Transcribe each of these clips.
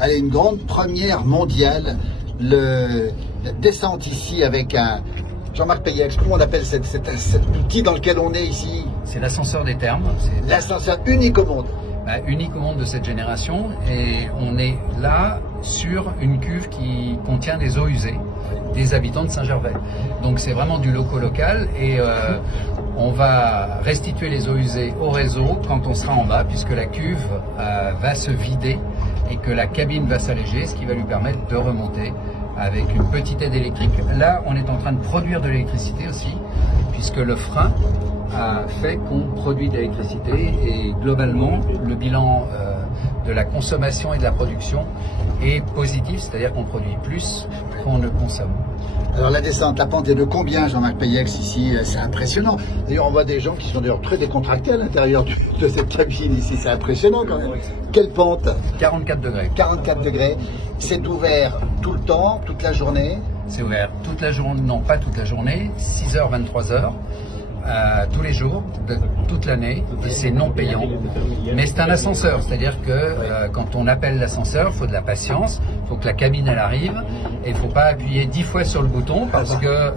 Allez, une grande première mondiale, la descente ici avec un... Jean-Marc Peyex, comment on appelle cet outil dans lequel on est ici? C'est l'ascenseur des thermes. L'ascenseur unique au monde. Unique au monde de cette génération, et on est là sur une cuve qui contient des eaux usées des habitants de Saint-Gervais. Donc c'est vraiment du local et on va restituer les eaux usées au réseau quand on sera en bas, puisque la cuve va se vider et que la cabine va s'alléger, ce qui va lui permettre de remonter avec une petite aide électrique. Là, on est en train de produire de l'électricité aussi, puisque le frein a fait qu'on produit de l'électricité, et globalement, le bilan de la consommation et de la production est positif, c'est-à-dire qu'on produit plus qu'on ne consomme. Alors la descente, la pente est de combien, Jean-Marc Peyex, ici? C'est impressionnant. D'ailleurs, on voit des gens qui sont d'ailleurs très décontractés à l'intérieur de cette cabine ici. C'est impressionnant quand même. Quelle pente? 44 degrés. 44 degrés. C'est ouvert tout le temps, toute la journée? C'est ouvert toute la journée, non pas toute la journée, 6h, 23h. Tous les jours, de toute l'année, et c'est non payant. Mais c'est un ascenseur, c'est-à-dire que quand on appelle l'ascenseur, il faut de la patience, il faut que la cabine elle arrive, et il ne faut pas appuyer 10 fois sur le bouton parce que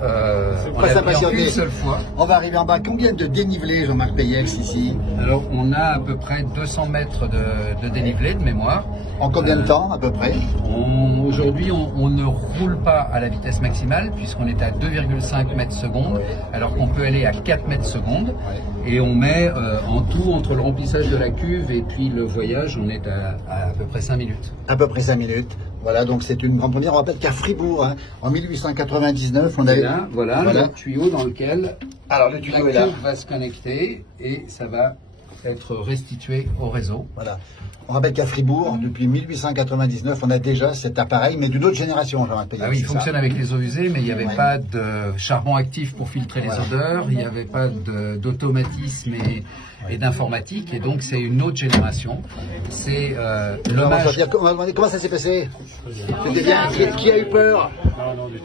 on appuie qu'une seule fois. On va arriver en bas. Combien de dénivelé, Jean-Marc Peyex, ici? Alors on a à peu près 200 mètres de dénivelé de mémoire. En combien de temps à peu près? Aujourd'hui, on ne roule pas à la vitesse maximale puisqu'on est à 2,5 mètres secondes, alors qu'on peut aller à 4 mètres secondes. Et on met en tout, entre le remplissage de la cuve et puis le voyage, on est à peu près 5 minutes. À peu près 5 minutes. Voilà, donc c'est une grande première. On rappelle qu'à Fribourg, hein, en 1899, on avait... Voilà le tuyau dans lequel alors, le tuyau la cuve va se connecter et ça va être restitué au réseau. Voilà. On rappelle qu'à Fribourg, depuis 1899, on a déjà cet appareil, mais d'une autre génération, Jean-Marc Peyex. Oui, il fonctionne avec les eaux usées, mais il n'y avait pas de charbon actif pour filtrer les odeurs, il n'y avait pas d'automatisme et d'informatique, et donc c'est une autre génération. C'est l'hommage... Comment ça s'est passé? C'était bien. Qui a eu peur?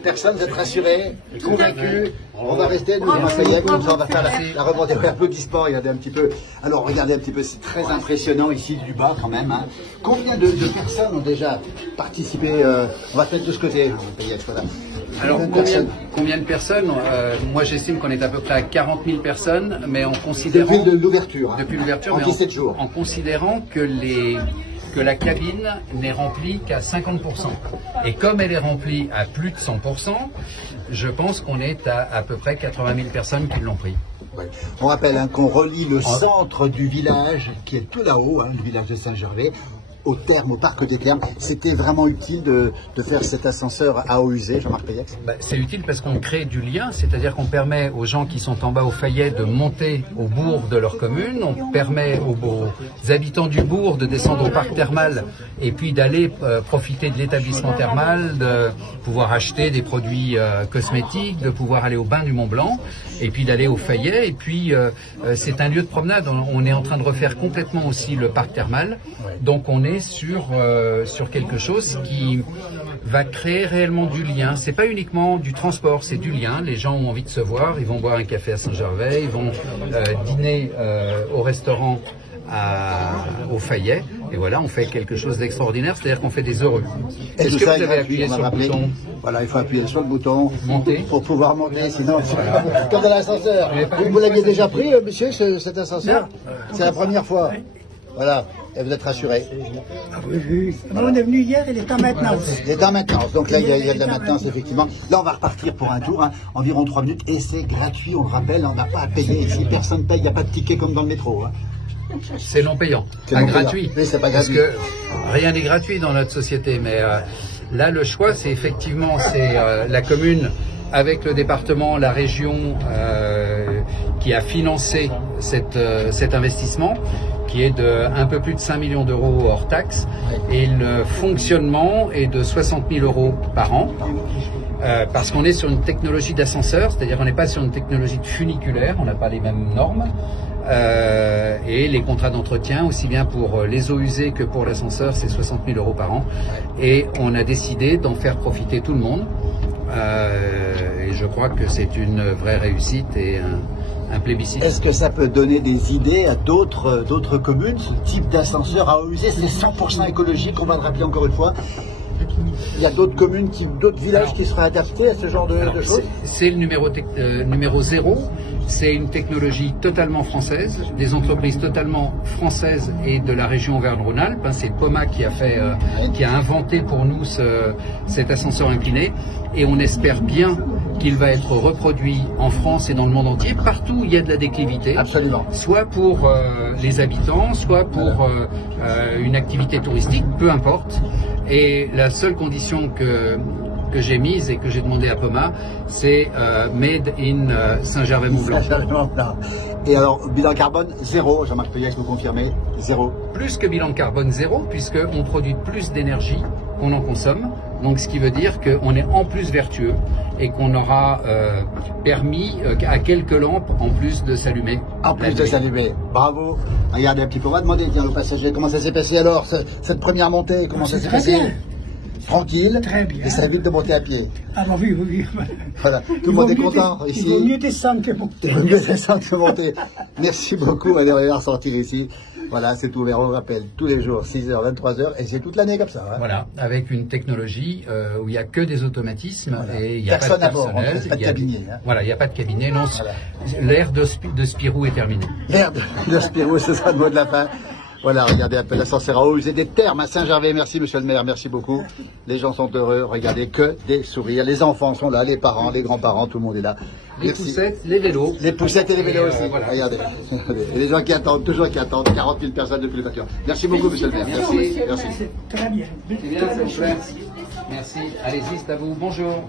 Personne, vous êtes rassuré, convaincu? On va rester, nous, Jean-Marc Peyex, comme ça on va faire la remontée. Applaudissements, regardez un petit peu. Alors regardez un petit peu, c'est très impressionnant ici du bas quand même. Hein. Combien de personnes ont déjà participé? On va se mettre de ce côté, Jean-Marc Peyex, voilà. Alors combien de personnes? Moi j'estime qu'on est à peu près à 40 000 personnes, mais en considérant... Depuis l'ouverture. Depuis l'ouverture, en mais 17 jours. En considérant que la cabine n'est remplie qu'à 50%. Et comme elle est remplie à plus de 100%, je pense qu'on est à peu près 80 000 personnes qui l'ont pris. Ouais. On rappelle hein, qu'on relie le centre du village, qui est tout là-haut, hein, le village de Saint-Gervais, au parc des Thermes. C'était vraiment utile de faire cet ascenseur à eau usée, Jean-Marc Peyex? C'est utile parce qu'on crée du lien, c'est-à-dire qu'on permet aux gens qui sont en bas au Fayet de monter au bourg de leur commune, on permet aux habitants du bourg de descendre au parc thermal et puis d'aller profiter de l'établissement thermal, de pouvoir acheter des produits cosmétiques, de pouvoir aller au bain du Mont Blanc et puis d'aller au Fayet. Et puis c'est un lieu de promenade, on est en train de refaire complètement aussi le parc thermal, donc on est sur quelque chose qui va créer réellement du lien. C'est pas uniquement du transport, c'est du lien. Les gens ont envie de se voir, ils vont boire un café à Saint-Gervais, ils vont dîner au restaurant au Fayet, et voilà, on fait quelque chose d'extraordinaire, c'est-à-dire qu'on fait des heureux. Est-ce que vous avez appuyé sur le bouton? Voilà, il faut appuyer sur le bouton monter pour pouvoir monter, sinon comme dans l'ascenseur. Vous l'aviez déjà pris, monsieur, cet ascenseur? C'est la première fois. Voilà, et vous êtes rassuré. Ah oui. On est venu hier, il est en maintenance. Il est en maintenance, donc là il y a de la maintenance effectivement. Là on va repartir pour un tour, hein, environ 3 minutes, et c'est gratuit, on le rappelle, on n'a pas à payer ici, personne ne paye, il n'y a pas de ticket comme dans le métro. Hein. C'est non payant, pas gratuit. Oui, c'est pas gratuit. Parce que rien n'est gratuit dans notre société, mais là le choix c'est effectivement la commune avec le département, la région qui a financé cet investissement, qui est de un peu plus de 5 millions d'euros hors taxe, et le fonctionnement est de 60 000 euros par an, parce qu'on est sur une technologie d'ascenseur, c'est-à-dire qu'on n'est pas sur une technologie de funiculaire, on n'a pas les mêmes normes, et les contrats d'entretien, aussi bien pour les eaux usées que pour l'ascenseur, c'est 60 000 euros par an, et on a décidé d'en faire profiter tout le monde, et je crois que c'est une vraie réussite et un plébiscite. Est-ce que ça peut donner des idées à d'autres communes, ce type d'ascenseur à user? C'est 100% écologique, on va le rappeler encore une fois. Il y a d'autres communes, d'autres villages qui seraient adaptés à ce genre de choses? C'est le numéro 0. C'est une technologie totalement française, des entreprises totalement françaises et de la région Auvergne-Rhône-Alpes. C'est Poma qui a inventé pour nous cet ascenseur incliné. Et on espère bien qu'il va être reproduit en France et dans le monde entier, partout où il y a de la déclivité. Absolument. Soit pour les habitants, soit pour une activité touristique, peu importe. Et la seule condition que j'ai mise et que j'ai demandé à Poma, c'est Made in Saint-Gervais-Mont-Blanc. Et alors, bilan carbone, 0, Jean-Marc Peuillac, vous confirmez, 0. Plus que bilan carbone 0, puisqu'on produit plus d'énergie qu'on en consomme. Donc ce qui veut dire qu'on est en plus vertueux et qu'on aura permis à quelques lampes en plus de s'allumer. En plus de s'allumer. Bravo. Regardez un petit peu. On va demander aux passagers comment ça s'est passé alors, cette première montée, comment ça s'est passé? Bien. Tranquille. Très bien. Et ça évite de monter à pied. Ah bah oui. Voilà. Tout le monde est content ici. Il vaut mieux descendre que monter. Il vaut mieux descendre que monter. Merci beaucoup. Allez, on va sortir ici. Voilà, c'est ouvert, on rappelle, tous les jours, 6h, 23h, et c'est toute l'année comme ça. Hein. Voilà, avec une technologie où il n'y a que des automatismes et il n'y a personne pas de personnel. personnel. Pas de cabinet. Hein. Voilà, il n'y a pas de cabinet. Non, voilà. L'ère de Spirou est terminée. L'ère de Spirou, ce sera le mot de la fin. Voilà, regardez un peu l'ascenseur à eau. Vous êtes des termes à Saint-Gervais. Merci, monsieur le maire. Merci beaucoup. Les gens sont heureux. Regardez que des sourires. Les enfants sont là, les parents, les grands-parents, tout le monde est là. Les poussettes, les vélos. Les poussettes et les vélos aussi. Voilà. Regardez. Et les gens qui attendent, toujours qui attendent. 40 000 personnes depuis l'ouverture. Merci beaucoup, monsieur le maire. Merci. Merci. Très bien. C'est bien, c'est chouette. Merci. Allez-y, c'est à vous. Bonjour.